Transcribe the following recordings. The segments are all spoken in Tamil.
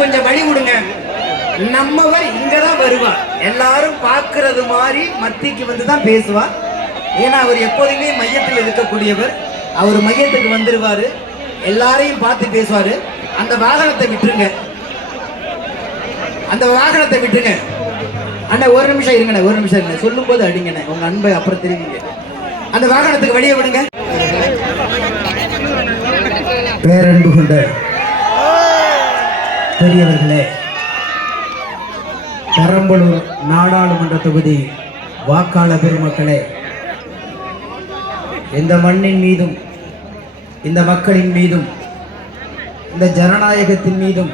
கொஞ்சம் வழி விடுங்க. நம்மவர் இங்கதான் வருவார். எல்லாரும் பார்க்கறது மாதிரி மத்திக்கு வந்து தான் பேசுவார். ஏன்னா அவர் எப்போதுமே மையத்தில் இருக்கக்கூடியவர். அவர் மையத்துக்கு வந்துருவாரு. எல்லாரையும் பார்த்து பேசுவாரு. அந்த வாகனத்தை விட்டுருங்க. அந்த வாகனத்தை விட்டுருங்க. அண்ணா ஒரு நிமிஷம் இருங்கண்ணே ஒரு நிமிஷம் இருங்க சொல்லும் போது அடிங்கண்ணே. உங்க அன்பை அப்புறம் தெரிவிங்க. அந்த வாகனத்துக்கு வெளியே விடுங்க. பேரன்பு கொண்ட பெரியவர்களே பெரம்பலூர் நாடாளுமன்ற தொகுதி வாக்காளர் பெருமக்களே இந்த மண்ணின் மீதும் இந்த மக்களின் மீதும் இந்த ஜனநாயகத்தின் மீதும்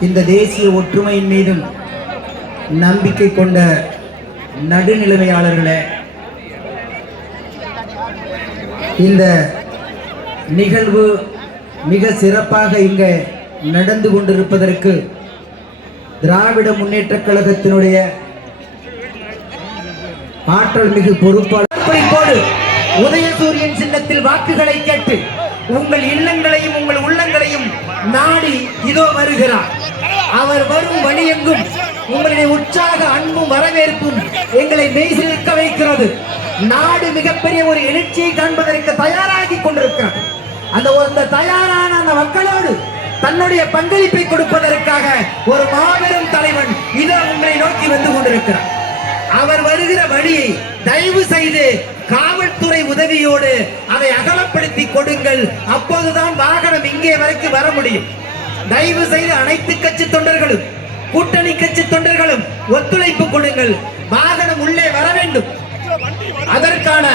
இந்த தேசிய ஒற்றுமையின் மீதும் நம்பிக்கை கொண்ட நடுநிலைமையாளர்களே இந்த நிகழ்வு மிக சிறப்பாக இங்கே நடந்து கொண்டிருப்பதற்கு திராவிட முன்னேற்ற கழகத்தினுடைய ஆற்றல் மிகு பொறுப்பாளர். உதயசூரியன் சின்னத்தில் வாக்குகளை கேட்டு உங்கள் இல்லங்களையும் உங்கள் உள்ளங்களையும் நாடி இதோ வருகிறார். அவர் வரும் வழியெங்கும் உங்களுடைய உற்சாக அன்பும் வரவேற்பும் எங்களை மெய்சிலிருக்க வைக்கிறது. நாடு மிகப்பெரிய ஒரு எழுச்சியை காண்பதற்கு தயாராகி கொண்டிருக்கிறது. அந்த ஒரு- அந்த தயாரான அந்த மக்களோடு தன்னுடைய பங்களிப்பை கொடுப்பதற்காக ஒரு மாபெரும் தலைவன் இதோ உங்களை நோக்கி வந்து கொண்டிருக்கிறார். அவர் வருகிற வழியை தயவு செய்து காவல்துறை உதவியோடு அதை அகலப்படுத்தி கொடுங்கள். அப்போதுதான் வாகனம் இங்கே வரைக்கும் வர முடியும். தயவு செய்து அனைத்து கட்சி தொண்டர்களும் கூட்டணி கட்சி தொண்டர்களும் ஒத்துழைப்பு கொடுங்கள். வாகனம் உள்ளே வர வேண்டும். அதற்கான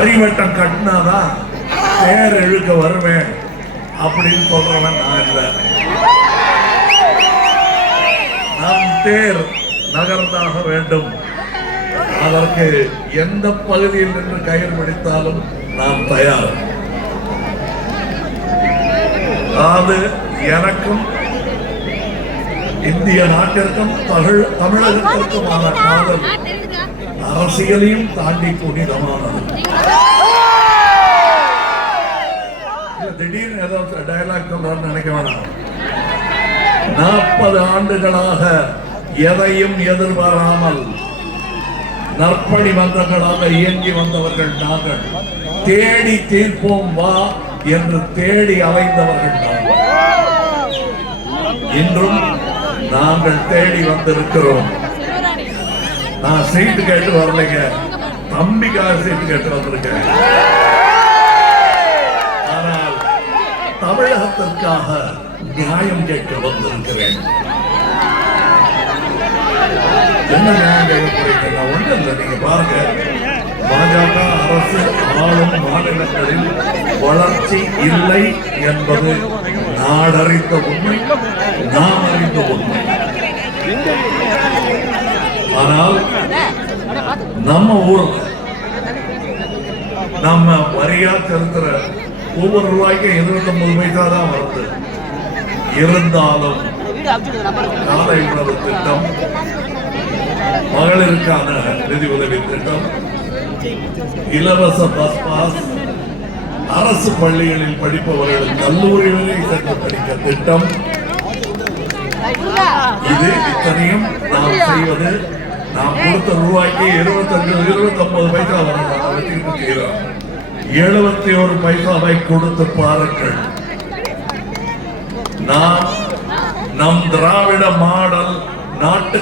வரிவட்டம் கட்டினாதான் பேர் இழுக்க வருவேன் அப்படின்னு சொல்றவன் நான் இல்லை. நம் தேர் நகர்ந்தாக வேண்டும். அதற்கு எந்த பகுதியில் நின்று கயிறு பிடித்தாலும் நாம் தயார். அது எனக்கும் இந்திய நாட்டிற்கும் தமிழ் தமிழகத்திற்குமான காதல். அரசியலையும் தாண்டி புனிதமானது திடீர்னு ஏதோ டயலாக் சொல்றான்னு நினைக்க வேணாம். நாற்பது ஆண்டுகளாக எதையும் எதிர்பாராமல் நற்பணி மன்றங்களாக இயங்கி வந்தவர்கள் நாங்கள். தேடி தீர்ப்போம் வா என்று தேடி அலைந்தவர்கள் நாங்கள். இன்றும் நாங்கள் தேடி வந்திருக்கிறோம். நான் சீட்டு கேட்டு வரலைங்க. தம்பிக்காக சீட்டு கேட்டு வந்திருக்கேன். ஆனால் தமிழகத்திற்காக நியாயம் கேட்க வந்திருக்கிறேன். என்ன நியாயம் கேட்க போறீங்க? நான் இல்லை. நீங்க பாருங்க. பாஜக அரசு ஆளும் மாநிலங்களில் வளர்ச்சி இல்லை என்பது நாடறிந்த உண்மை நாம் அறிந்த உண்மை ஆனால் நம்ம ஊர்ல நம்ம வரியா செலுத்துற ஒவ்வொரு ரூபாய்க்கும் இருபத்தி ஒன்பது பைசா தான் வருது. இருந்தாலும் காலை உணவு திட்டம் மகளிருக்கான நிதி உதவி திட்டம் இலவச பஸ் பாஸ் அரசு பள்ளிகளில் படிப்பவர்கள் கல்லூரிகளில் சென்று படிக்க திட்டம். இது இத்தனையும் நாம் செய்வது நான் கொடுத்த ரூபாய்க்கு இருபத்தஞ்சு இருபத்தொன்பது பைசா வரும் எழுபத்தி ஒரு பைசாவை கொடுத்து பாருங்கள். நாம் நம் திராவிட மாடல் நாட்டு